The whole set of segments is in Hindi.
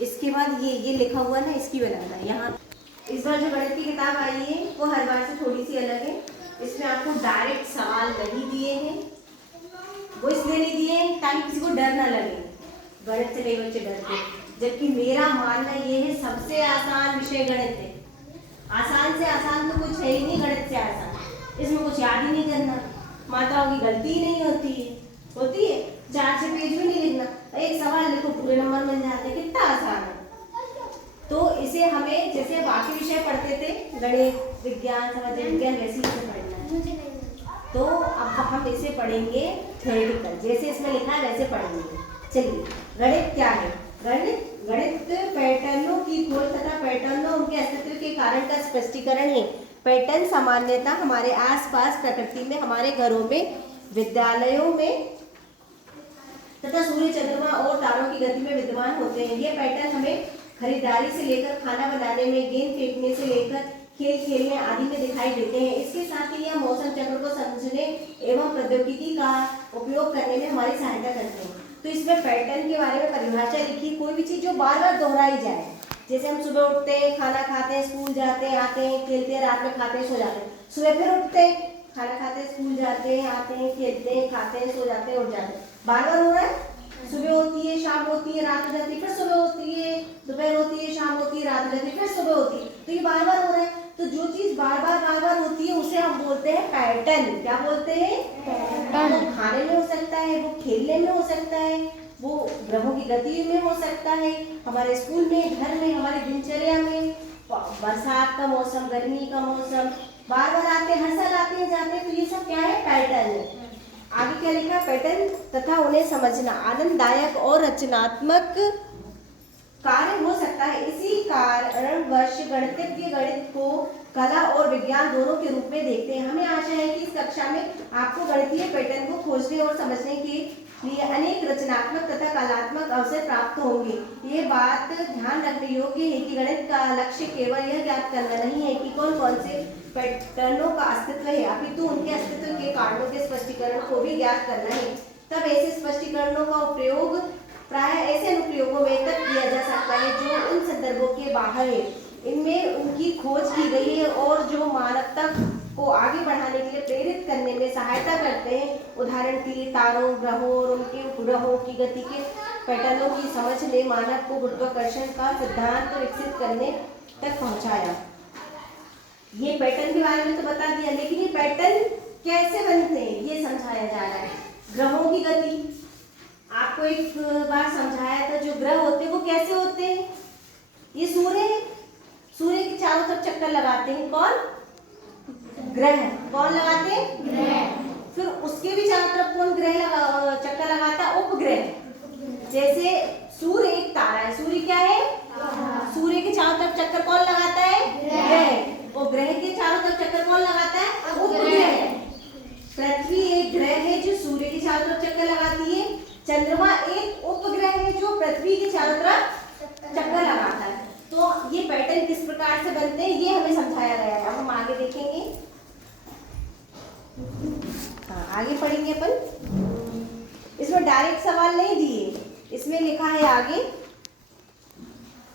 इसके बाद ये लिखा हुआ ना, इसकी बनाना है। यहाँ इस बार जो गणित की किताब आई है वो हर बार से थोड़ी सी अलग है। इसमें आपको डायरेक्ट सवाल नहीं दिए हैं, वो इसलिए नहीं दिए हैं ताकि किसी को डर ना लगे। गणित से कई बच्चे डरते, जबकि मेरा मानना ये है सबसे आसान विषय गणित है। आसान से आसान तो कुछ है ही नहीं गणित से आसान। इसमें कुछ याद ही नहीं करना, मात्राओं की गलती ही नहीं होती है। 4-6 पेज भी नहीं लिखना, एक सवाल लिखो पूरे नंबर मिल जाते, कितना आसान है। तो इसे हमें जैसे बाकी विषय पढ़ते थे, गणित, विज्ञान, समाज विज्ञान, वैसे ही इसे पढ़ना है। तो अब हम इसे पढ़ेंगे थ्योरेटिकल, जैसे इसमें लिखा है वैसे पढ़ेंगे। चलिए, गणित क्या है? गणित पैटर्नों की खोज तथा पैटर्नों उनके अस्तित्व के कारण का स्पष्टीकरण है। पैटर्न सामान्यतः हमारे आसपास प्रकृति में, हमारे घरों में, विद्यालयों में तथा सूर्य, चंद्रमा और तारों की गति में विद्यमान होते हैं। ये पैटर्न हमें खरीदारी से लेकर खाना बनाने में, गेंद फेंकने से लेकर खेल खेलने आदि में दिखाई देते हैं। इसके साथ ही यह मौसम चक्र को समझने एवं प्रौद्योगिकी का उपयोग करने में हमारी सहायता करते हैं। तो इसमें पैटर्न के बारे में परिभाषा लिखी, कोई भी चीज जो बार बार दोहराई जाए। जैसे हम सुबह उठते हैं, खाना खाते हैं, स्कूल जाते हैं, आते हैं, खेलते हैं, रात में खाते हैं, सो जाते हैं। सुबह फिर उठते हैं, खाना खाते हैं, स्कूल जाते हैं, आते हैं, खेलते हैं, खाते हैं, सो जाते हैं, उठ जाते हैं। बार बार हो रहा है। सुबह होती है, शाम होती है, रात हो जाती है, फिर सुबह होती है, दोपहर होती है, शाम होती है, रात हो जाती है, फिर सुबह होती है। तो ये बार बार हो रहा है। तो जो चीज बार बार होती है उसे हम बोलते हैं पैटर्न। क्या बोलते हैं? पैटर्न। वो खाने में हो सकता है, वो खेलने में हो सकता है, वो ग्रहों की गति में हो सकता है, हमारे स्कूल में, घर में, हमारी दिनचर्या में, बरसात का मौसम, गर्मी का मौसम, बार बार आते हैं, हर साल आते हैं, जाते हैं। तो ये सब क्या है? पैटर्न है। आगे क्या लिखा? पैटर्न तथा उन्हें समझना आनंददायक और रचनात्मक कार्य हो सकता है। इसी कारणवश गणितज्ञ गणित को कला और विज्ञान दोनों के रूप में देखते हैं। हमें आशा है कि इस कक्षा में आपको गणितीय पैटर्न को खोजने और समझने के लिए अनेक रचनात्मक तथा कलात्मक अवसर प्राप्त होंगे। ये बात ध्यान रखने योग्य है कि गणित का लक्ष्य केवल यह ज्ञात करना नहीं है कि कौन कौन से पैटर्नों का अस्तित्व है, अपितु उनके अस्तित्व के कारणों के स्पष्टीकरण को भी ज्ञात करना है। तब ऐसे स्पष्टीकरणों का उपयोग प्राय ऐसे अनुप्रयोगों में तब किया जा सकता है जो उन संदर्भों के बाहर है, इनमें उनकी खोज की गई है और जो मानवता को आगे बढ़ाने के लिए प्रेरित करने में सहायता करते हैं। उदाहरण के लिए तारों, ग्रहों और उनके उपग्रहों की गति के पैटर्नों की समझ ने मानव को गुरुत्वाकर्षण का सिद्धांत विकसित करने तक पहुंचाया। ये पैटर्न के बारे में तो बता दिया, लेकिन ये पैटर्न कैसे बनते हैं ये समझाया जा रहा है। ग्रहों की गति आपको एक बार समझाया था। जो ग्रह होते हैं वो कैसे होते हैं? ये सूर्य सूर्य के चारों तरफ चक्कर लगाते हैं। कौन? ग्रह। कौन लगाते हैं? ग्रह। फिर उसके भी चारों तरफ कौन ग्रह चक्कर लगाता है? उपग्रह। जैसे सूर्य एक तारा है, सूर्य क्या है? सूर्य के चारों तरफ चक्कर कौन लगाता है? ग्रह। और ग्रह के चारों तरफ चक्कर कौन लगाता है? उपग्रह। पृथ्वी एक ग्रह है जो सूर्य के चारों तरफ चक्कर लगाती है। चंद्रमा एक उपग्रह है जो पृथ्वी के चारों तरफ चक्कर लगाता है। तो ये पैटर्न किस प्रकार से बनते हैं ये हमें समझाया गया है। अब हम आगे देखेंगे। हाँ, आगे पढ़ेंगे अपन। इसमें डायरेक्ट सवाल नहीं दिए, इसमें लिखा है आगे,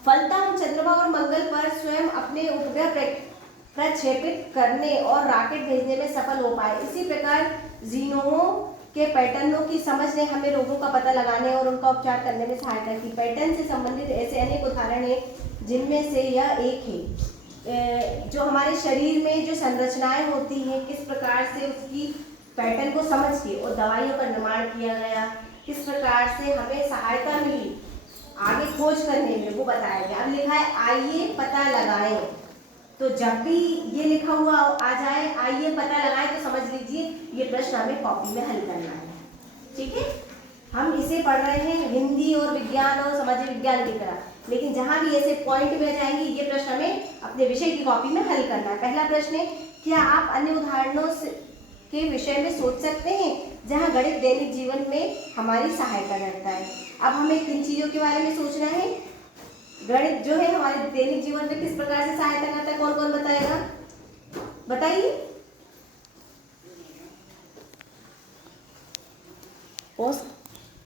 फलतः हम चंद्रमा और मंगल पर स्वयं अपने उपग्रह प्रक्षेपित करने और रॉकेट भेजने में सफल हो पाए। इसी प्रकार जीनोमों के पैटर्नों की समझ ने हमें रोगों का पता लगाने और उनका उपचार करने में सहायता की। पैटर्न से संबंधित ऐसे अनेक उदाहरण हैं, जिनमें से यह एक है। जो हमारे शरीर में जो संरचनाएं होती हैं, किस प्रकार से उसकी पैटर्न को समझ के और दवाइयों का निर्माण किया गया, किस प्रकार से हमें सहायता मिली आगे खोज करने में, वो बताया गया। अब लिखा है आइए पता लगाएं। तो जब भी ये लिखा हुआ आ जाए आइए पता लगाएं, तो समझ लीजिए ये प्रश्न हमें कॉपी में हल करना है। ठीक है, हम इसे पढ़ रहे हैं हिंदी और विज्ञान और सामाजिक विज्ञान की तरह, लेकिन जहां भी ऐसे पॉइंट में जाएंगे ये प्रश्न हमें अपने विषय की कॉपी में हल करना है। पहला प्रश्न है, क्या आप अन्य उदाहरणों के विषय में सोच सकते हैं जहां गणित दैनिक जीवन में हमारी सहायता करता है? अब हमें किन चीजों के बारे में सोचना है? गणित जो है हमारे दैनिक जीवन में किस प्रकार से सहायता करता है, कौन कौन बताएगा? बताइए।